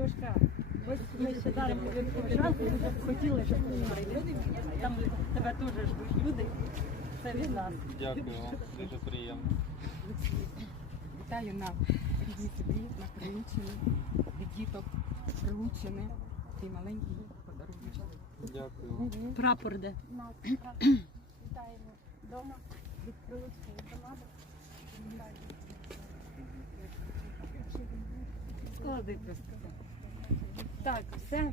Сашка, ось ми ще шанс, ми б хотіли, щоб ти прийшли. Там тебе теж ждуть люди. Це від нас. Дякую вам, дуже приємно. Вітаю на рідній землі, на Прилуччині, від діток Прилуччини. Цей маленький подарунок. Дякую. Прапор де. Вітаємо вдома від Прилуцької громади. Склади просто. Так, все.